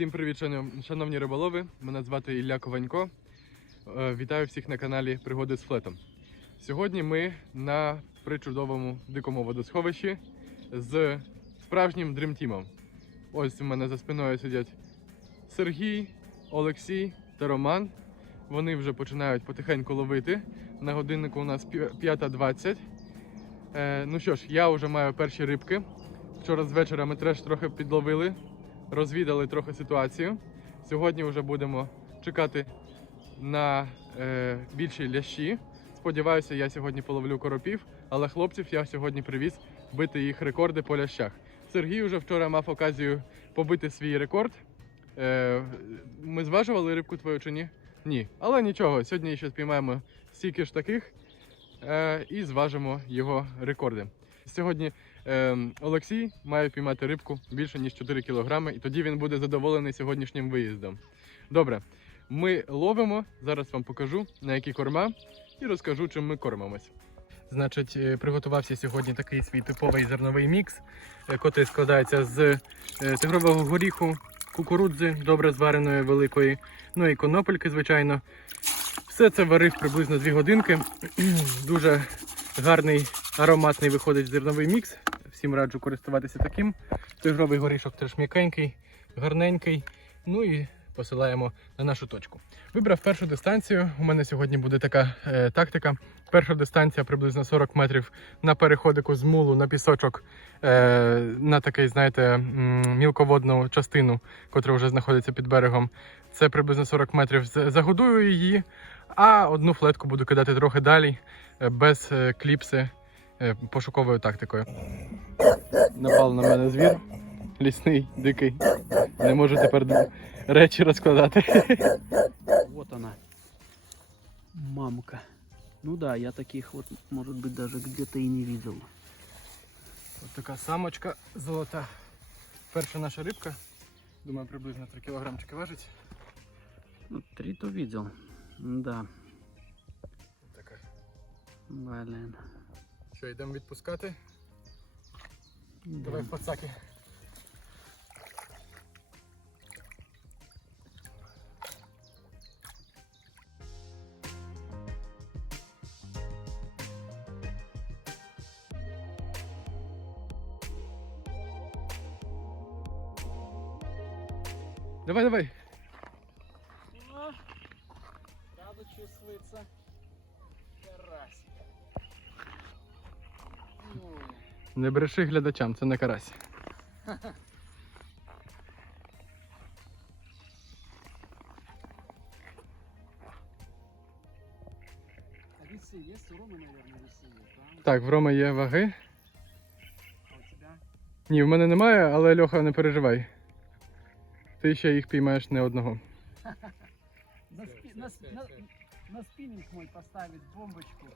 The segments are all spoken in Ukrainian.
Всім привіт, шановні риболови. Мене звати Ілля Кованько. Е, Вітаю всіх на каналі Пригоди з флетом. Сьогодні ми на причудовому дикому водосховищі з справжнім дрімтімом. Ось у мене за спиною сидять Сергій, Олексій та Роман. Вони вже починають потихеньку ловити. На годиннику у нас п'я- 5.20. Е, ну що ж, я вже маю перші рибки. Вчора з вечора ми теж трохи підловили, розвідали трохи ситуацію. Сьогодні вже будемо чекати на е, більші лящі. Сподіваюся, я сьогодні половлю коропів, але хлопців я сьогодні привіз бити їх рекорди по лящах. Сергій вже вчора мав оказію побити свій рекорд. Е, ми зважували рибку твою чи ні? Ні. Але нічого, сьогодні ще спіймаємо стільки ж таких е, і зважимо його рекорди. Сьогодні е, Олексій має піймати рибку більше ніж 4 кілограми, і тоді він буде задоволений сьогоднішнім виїздом. Добре, ми ловимо. Зараз вам покажу на які корма і розкажу, чим ми кормимось. Значить, е, приготувався сьогодні такий свій типовий зерновий мікс, е, котрий складається з е, тигрового горіху, кукурудзи, добре звареної великої, ну і конопельки, звичайно. Все це варив приблизно 2 годинки. Дуже гарний ароматний виходить зерновий мікс. Всім раджу користуватися таким. Тигровий горішок теж м'якенький, гарненький. Ну і посилаємо на нашу точку. Вибрав першу дистанцію. У мене сьогодні буде така е, тактика. Перша дистанція приблизно 40 метрів на переходику з мулу на пісочок е, на такий, знаєте, мілководну частину, котра вже знаходиться під берегом. Це приблизно 40 метрів. Загодую її, а одну флетку буду кидати трохи далі, е, без е, кліпси, пошуковою тактикою. Напав на мене звір, лісний, дикий. Не можу тепер речі розкладати. Вот она. Мамка. Ну да, я таких вот, может быть, даже где-то и не видел. Ось така самочка золота. Перша наша рибка. Думаю, приблизно 3 кілограмчики важить. Ну, три то видел. Да, Вот Така. блин. Що, йдемо відпускати? Давай в пацаки. Давай, давай. Рада чувствуется Не бреши глядачам, це не карась. А весы есть? У Ромы, наверное, весы есть, да? Так, в Роми є ваги. А у тебя? Ні, в мене немає, але Льоха, не переживай. Ти ще їх піймаєш не одного. На, спи- на, с- на- на спиннинг мой поставить бомбочку.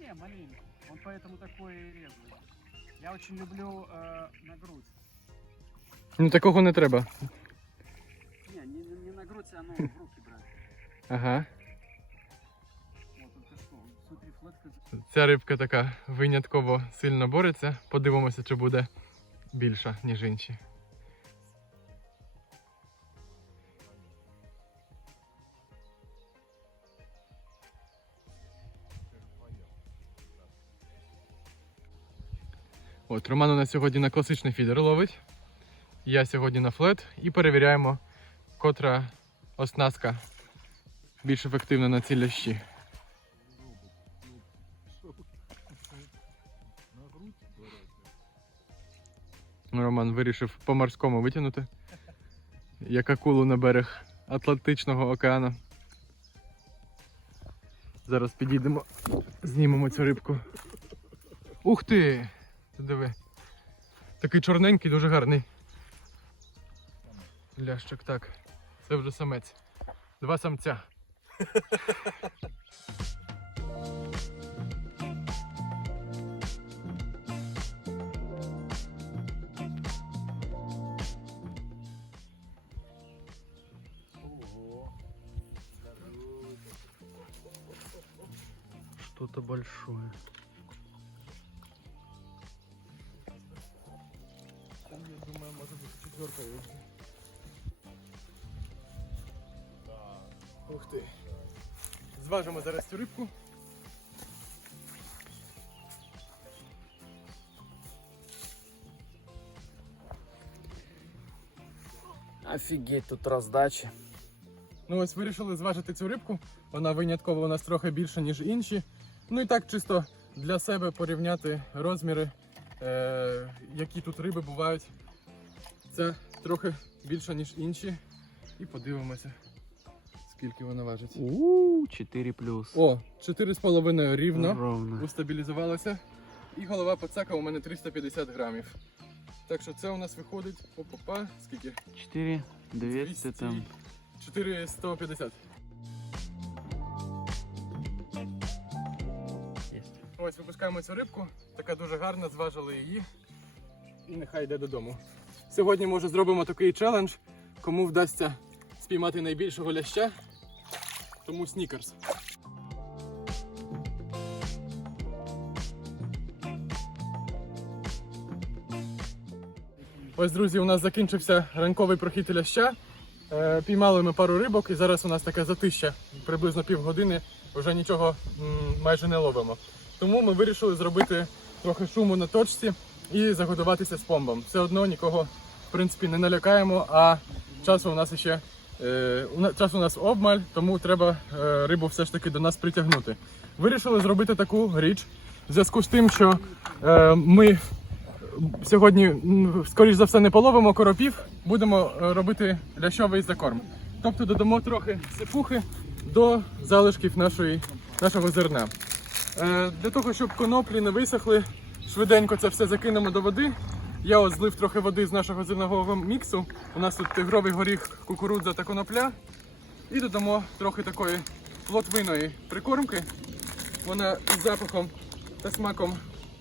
Не, маленькую. Он поэтому такой и резвый. Я очень люблю е, на грудь. Ну такого не треба. Ні, не, не- на грудь, а ну, в руки брати. Ага. Что. Смотри, флетка Ця рибка така винятково сильно бореться. Подивимося, чи буде більша, ніж інші. От, Роман у нас сьогодні на класичний фідер ловить. Я сьогодні на флет і перевіряємо, котра оснастка більш ефективна на ці лящі. Роман вирішив по морському витягнути. Як акулу на берег Атлантичного океану. Зараз підійдемо, знімемо цю рибку. Ух ти! Ти Диви. Такий чорненький, дуже гарний. Лящик, так. Це вже самець. Два самця. Что-то большое. Думаю, може бути четверка. Ух ти. Зважимо зараз цю рибку. Офигеть, тут раздача. Ну ось вирішили зважити цю рибку. Вона винятково у нас трохи більша, ніж інші. Ну і так чисто для себе порівняти розміри, е- які тут риби бувають. Це трохи більша, ніж інші. І подивимося, скільки вона важить. У 4 плюс. О, 4,5 рівно. Ровно. Устабілізувалася. І голова пацака у мене 350 грамів. Так що це у нас виходить. Опа, скільки? 4 200 там. 450. Ось випускаємо цю рибку, така дуже гарна, зважили її. І нехай йде додому. Сьогодні, може, зробимо такий челендж, кому вдасться спіймати найбільшого ляща, тому снікерс. Ось, друзі, у нас закінчився ранковий прохід ляща. Е, Піймали ми пару рибок і зараз у нас таке затища, приблизно півгодини, вже нічого майже не ловимо. Тому ми вирішили зробити трохи шуму на точці і загодуватися з помбом. Все одно нікого в принципі не налякаємо, а часу у нас ще е, у нас обмаль, тому треба е, рибу все ж таки до нас притягнути. Вирішили зробити таку річ в зв'язку з тим, що е, ми сьогодні, скоріш за все, не половимо коропів, будемо е, робити лящовий закорм. Тобто додамо трохи сипухи до залишків нашої, нашого зерна. Для того, щоб коноплі не висохли, швиденько це все закинемо до води. Я от злив трохи води з нашого зернового міксу. У нас тут тигровий горіх, кукурудза та конопля. І додамо трохи такої плотвиної прикормки. Вона із запахом та смаком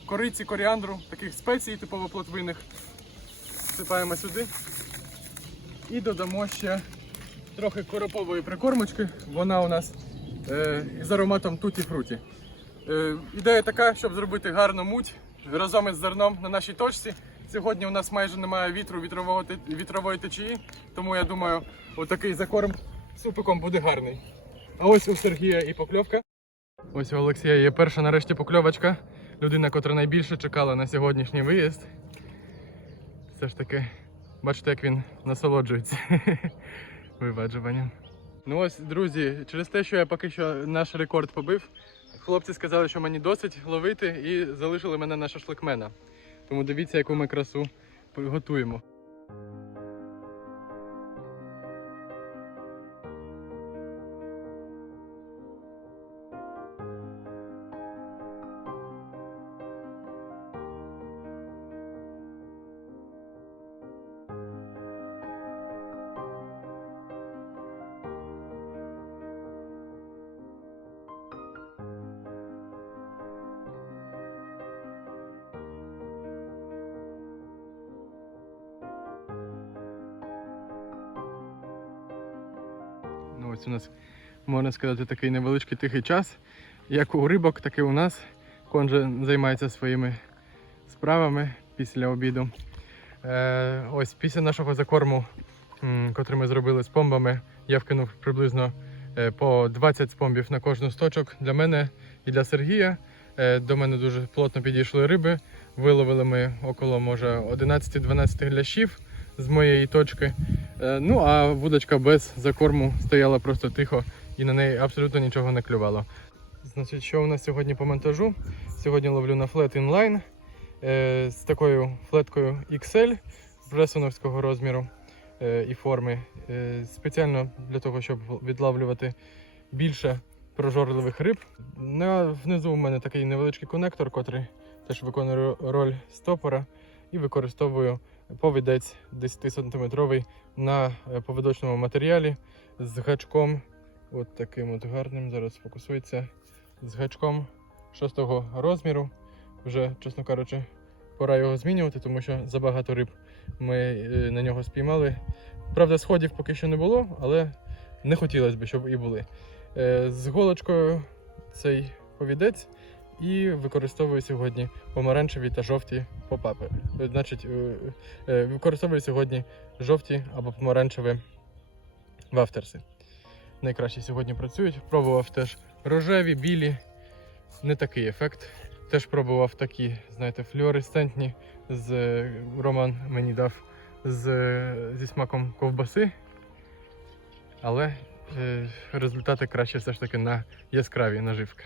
кориці, коріандру, таких спецій, типово плотвинних. Всипаємо сюди. І додамо ще трохи коропової прикормочки. Вона у нас е, з ароматом туті-фруті. Е, ідея така, щоб зробити гарну муть разом із зерном на нашій точці. Сьогодні у нас майже немає вітру, вітрового, вітрової течії, тому я думаю, отакий закорм супиком буде гарний. А ось у Сергія і покльовка. Ось у Олексія є перша нарешті покльовочка. Людина, котра найбільше чекала на сьогоднішній виїзд. Все ж таки, бачите, як він насолоджується виваджуванням. Ну ось, друзі, через те, що я поки що наш рекорд побив, хлопці сказали, що мені досить ловити і залишили мене на шашликмена. Тому дивіться, яку ми красу готуємо. Ось у нас, можна сказати, такий невеличкий тихий час. Як у рибок, так і у нас. Кон же займається своїми справами після обіду. Е, ось після нашого закорму, котрий ми зробили з помбами, я вкинув приблизно е, по 20 спомбів на кожну сточок для мене і для Сергія. Е, до мене дуже плотно підійшли риби. Виловили ми около може 11-12 глящів з моєї точки. Е, Ну а вудочка без закорму стояла просто тихо і на неї абсолютно нічого не клювало. Значить, що у нас сьогодні по монтажу? Сьогодні ловлю на флет інлайн е, з такою флеткою XL бресоновського розміру е, і форми. Спеціально для того, щоб відлавлювати більше прожорливих риб. Внизу у мене такий невеличкий конектор, котрий теж виконує роль стопора і використовую повідець 10-сантиметровий на е, повідочному матеріалі з гачком. От таким от гарним. Зараз фокусується. З гачком шостого розміру. Вже, чесно кажучи, пора його змінювати, тому що забагато риб ми е, на нього спіймали. Правда, сходів поки що не було, але не хотілося б, щоб і були. Е, З голочкою цей повідець і використовую сьогодні помаранчеві та жовті попапи. Е, Значить, е, е, використовую сьогодні жовті або помаранчеві вафтерси. найкраще сьогодні працюють. Пробував теж рожеві, білі, не такий ефект. Теж пробував такі, знаєте, флюоресцентні з Роман мені дав з, зі смаком ковбаси. Але е, результати краще все ж таки на яскраві наживки.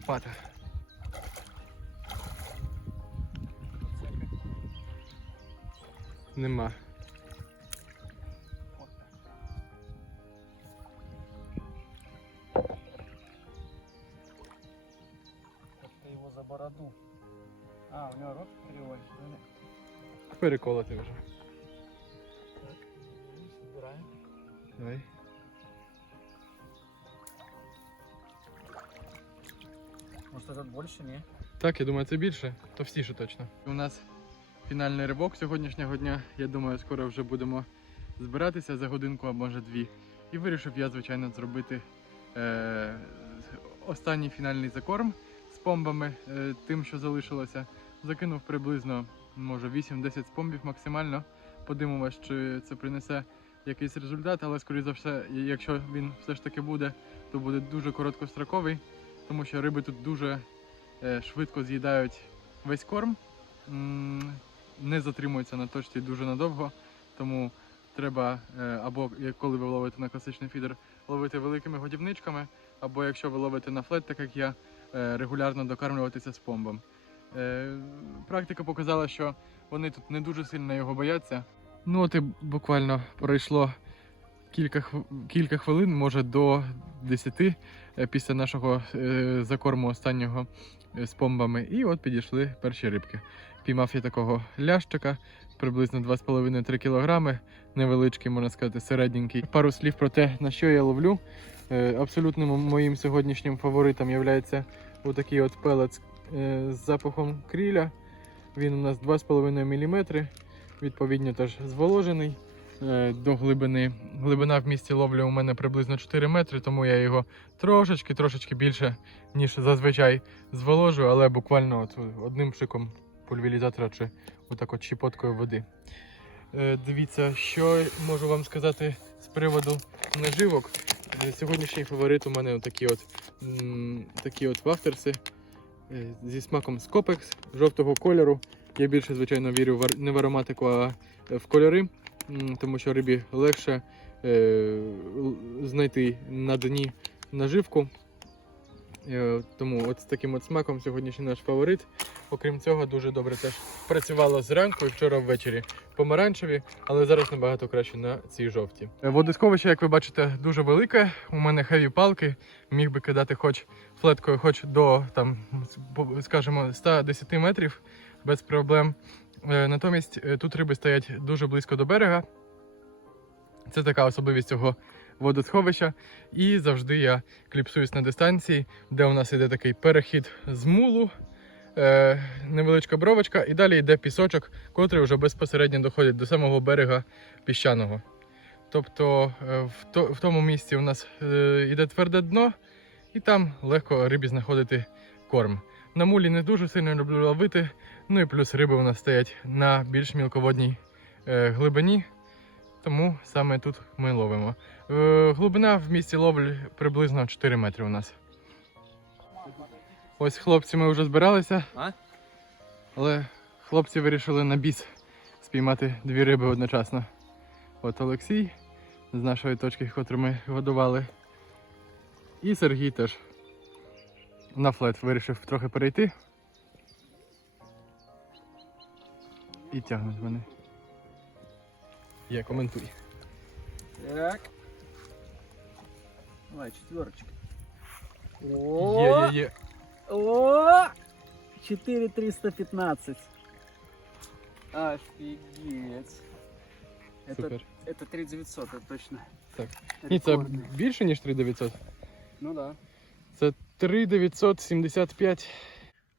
Лопата. Нема. Так. Как-то его за бороду. А, у него рот кривой, что ли? Переколоти вже. Собираем. Давай. Этот больше, не? Так, я думаю, це більше, товстіше точно. У нас фінальний рибок сьогоднішнього дня. Я думаю, скоро вже будемо збиратися за годинку або може дві. І вирішив я, звичайно, зробити е- останній фінальний закорм з помбами, е- тим, що залишилося. Закинув приблизно, може, 8-10 спомбів максимально. Подивимось, чи це принесе якийсь результат, але, скоріше за все, якщо він все ж таки буде, то буде дуже короткостроковий, тому що риби тут дуже е, швидко з'їдають весь корм, не затримуються на точці дуже надовго, тому треба е, або коли ви ловите на класичний фідер, ловити великими годівничками, або якщо ви ловите на флет, так як я, е, регулярно докармлюватися з помбом. Практика показала, що вони тут не дуже сильно його бояться. Ну, от і буквально пройшло кілька, кілька хвилин, може до 10 е, після нашого е, закорму останнього е, з помбами. І от підійшли перші рибки. Піймав я такого лящика, приблизно 2,5-3 кг, невеличкий, можна сказати, середненький. Пару слів про те, на що я ловлю. Абсолютним моїм сьогоднішнім фаворитом є отакий от пелець з запахом кріля. Він у нас 2,5 мм, відповідно теж зволожений. Е, До глибини. Глибина в місці ловлі у мене приблизно 4 метри, тому я його трошечки, трошечки більше, ніж зазвичай зволожую, але буквально от одним пшиком пульверізатора чи отак от щепоткою води. Е, Дивіться, що можу вам сказати з приводу наживок. Е, Сьогоднішній фаворит у мене такі от, такі от вахтерси е, зі смаком скопекс жовтого кольору. Я більше, звичайно, вірю не в ароматику, а в кольори, тому що рибі легше е, знайти на дні наживку. Е, Тому от з таким от смаком сьогоднішній наш фаворит. Окрім цього, дуже добре теж працювало зранку і вчора ввечері помаранчеві, але зараз набагато краще на цій жовті. Е, Водосховище, як ви бачите, дуже велике. У мене хеві палки. Міг би кидати хоч флеткою, хоч до там, скажімо, 110 метрів без проблем. Е, Натомість е, тут риби стоять дуже близько до берега. Це така особливість цього водосховища. І завжди я кліпсуюсь на дистанції, де у нас іде такий перехід з мулу, е, невеличка бровочка, і далі йде пісочок, котрий вже безпосередньо доходить до самого берега піщаного. Тобто в, тому місці у нас йде тверде дно, і там легко рибі знаходити корм. На мулі не дуже сильно люблю ловити, ну і плюс риби у нас стоять на більш мілководній е, глибині, тому саме тут ми ловимо. Е, глибина в місці ловлі приблизно 4 метри у нас. Ось хлопці ми вже збиралися, але хлопці вирішили на біс спіймати дві риби одночасно. От Олексій з нашої точки, котру ми годували. І Сергій теж на флет вирішив трохи перейти. І тягнуть вони. Я коментуй. Так. Давай, четверочка. Є, О, є, є. о, 4315. Офигеть. Это, Супер. это 3900, это точно. Так. Ні, це Рекордный. більше, ніж 3900. Ну да. Це 3975.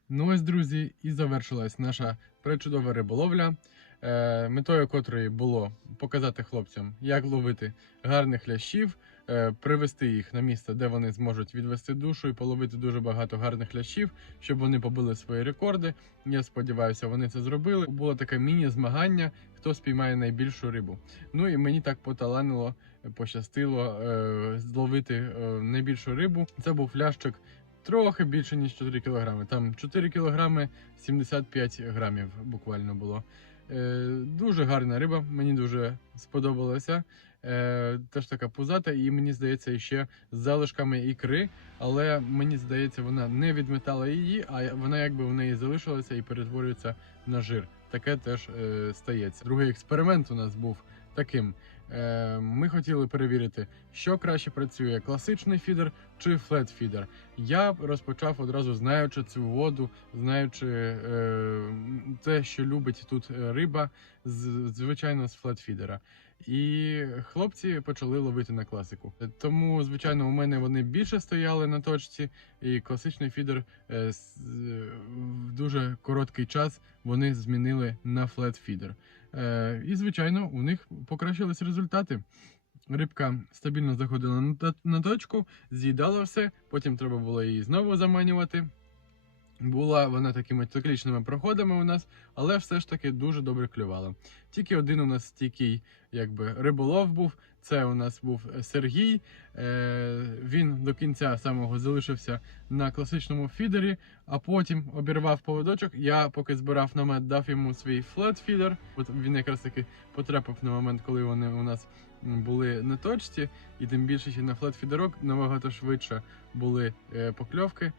Ну ось, друзі, і завершилась наша пречудова риболовля, е, метою котрої було показати хлопцям, як ловити гарних лящів, е, привести їх на місце, де вони зможуть відвести душу і половити дуже багато гарних лящів, щоб вони побили свої рекорди. Я сподіваюся, вони це зробили. Було таке міні-змагання, хто спіймає найбільшу рибу. Ну і мені так поталанило, пощастило е, зловити е, найбільшу рибу. Це був лящик трохи більше ніж 4 кілограми. Там 4 кілограми 75 грамів буквально було. Дуже гарна риба, мені дуже сподобалася. Е, теж така пузата, і мені здається, ще з залишками ікри, але мені здається, вона не відметала її, а вона якби в неї залишилася і перетворюється на жир. Таке теж е, стається. Другий експеримент у нас був таким. Е, ми хотіли перевірити, що краще працює: класичний фідер чи флет-фідер. Я розпочав одразу, знаючи цю воду, знаючи е, те, що любить тут е, риба, з, звичайно, з флет-фідера. І хлопці почали ловити на класику. Тому, звичайно, у мене вони більше стояли на точці, і класичний фідер е, в дуже короткий час вони змінили на флет-фідер. Е, і, звичайно, у них покращились результати. Рибка стабільно заходила на точку, з'їдала все, потім треба було її знову заманювати. Була вона такими циклічними проходами у нас, але все ж таки дуже добре клювала. Тільки один у нас стійкий якби, риболов був. Це у нас був Сергій. Е, він до кінця самого залишився на класичному фідері, а потім обірвав поводочок. Я поки збирав намет, дав йому свій флет-фідер. От він якраз таки потрапив на момент, коли вони у нас були на точці, і тим більше ще на флет-фідерок набагато швидше були е, покльовки.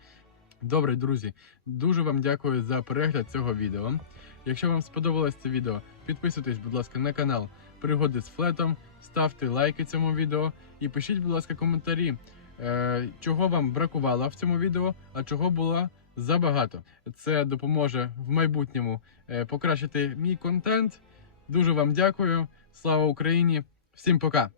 Добре, друзі, дуже вам дякую за перегляд цього відео. Якщо вам сподобалось це відео, підписуйтесь, будь ласка, на канал Пригоди з флетом, ставте лайки цьому відео і пишіть, будь ласка, коментарі, е, чого вам бракувало в цьому відео, а чого було забагато. Це допоможе в майбутньому е, покращити мій контент. Дуже вам дякую. Слава Україні! Всім пока!